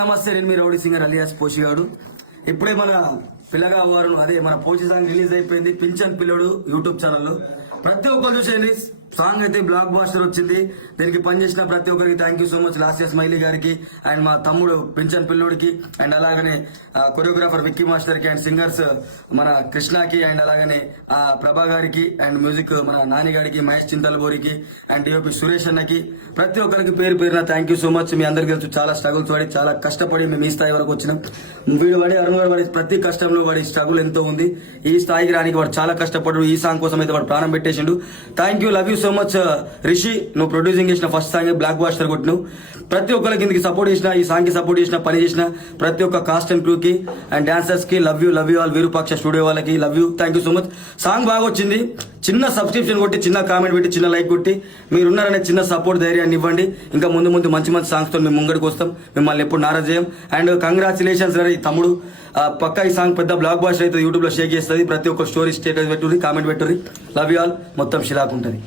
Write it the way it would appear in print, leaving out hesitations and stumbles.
నమస్తే, నేను మీ rowdy singer alias పోషిగాడు. ఇప్పుడే మన పిల్లగా వారు అదే మన పోషి సాంగ్ రిలీజ్ అయిపోయింది. పింఛన్ పిల్లడు యూట్యూబ్ ఛానల్లో ప్రతి ఒక్కరు చూసేయండి. సాంగ్ అయితే బ్లాక్ బాస్టర్ వచ్చింది. దీనికి పనిచేసిన ప్రతి ఒక్కరికి thank you so much. Last year smiley గారికి అండ్ మా తమ్ముడు పింఛన్ పిల్లోడికి అండ్ అలాగనే కొరియోగ్రాఫర్ విక్కీ మాస్టర్ కి అండ్ సింగర్స్ మన కృష్ణకి అండ్ అలాగనే ప్రభా గారికి అండ్ మ్యూజిక్ మన నాని గారికి, మహేష్ చింతలబోరికి అండ్ డిఓపి సురేష్ అన్నకి ప్రతి ఒక్కరికి పేరు పేరున థ్యాంక్ యూ సో మచ్. మీ అందరికీ తెలుసు చాలా స్ట్రగుల్స్ పడి చాలా కష్టపడి మేము ఈ స్థాయి వరకు వచ్చినాం. వీడు పడి అరుణ్ గారు పడి ప్రతి కష్టంలో వాడి స్ట్రగుల్ ఎంతో ఉంది. ఈ స్థాయికి రానికి వాడు చాలా కష్టపడు. ఈ సాంగ్ కోసం అయితే వాడు ప్రాణం పెట్టేసిండు. Thank you, love you so much Rishi. నువ్వు ప్రొడ్యూసింగ్ చేసిన ఫస్ట్ సాంగ్ బ్లాక్ బాస్టర్ కొట్టినావు. ప్రతి ఒక్కరికి ఇందుకు సపోర్ట్ చేసిన, ఈ సాంగ్ కి సపోర్ట్ చేసిన, పని చేసిన ప్రతి ఒక్క కాస్ట్ అండ్ క్రూ కి అండ్ డాన్సర్స్ కి love you all. Virupaksha studio వాళ్ళకి love you, thank you so much. Song బాగా వచ్చింది. చిన్న సబ్స్క్రిప్షన్ కొట్టి, చిన్న కామెంట్ పెట్టి, చిన్న లైక్ కొట్టి మీరున్నారనే చిన్న సపోర్ట్ ధైర్యాన్ని ఇవ్వండి. ఇంకా ముందు ముందు మంచి మంచి సాంగ్స్ తో మేము ముంగడికి వస్తాం. మిమ్మల్ని ఎప్పుడు నారాజ్ చేయం. అండ్ కంగ్రాచులేషన్స్ రే తమ్ముడు. పక్కా ఈ సాంగ్ పెద్ద బ్లాక్ బాస్టర్ అయితే యూట్యూబ్ లో షేర్ చేస్తుంది. ప్రతి ఒక్క స్టోరీ స్టేటస్ పెట్టుర్రి, కామెంట్ పెట్టుర్రి. Love you all. మొత్తం షిలాక్ ఉంటుంది.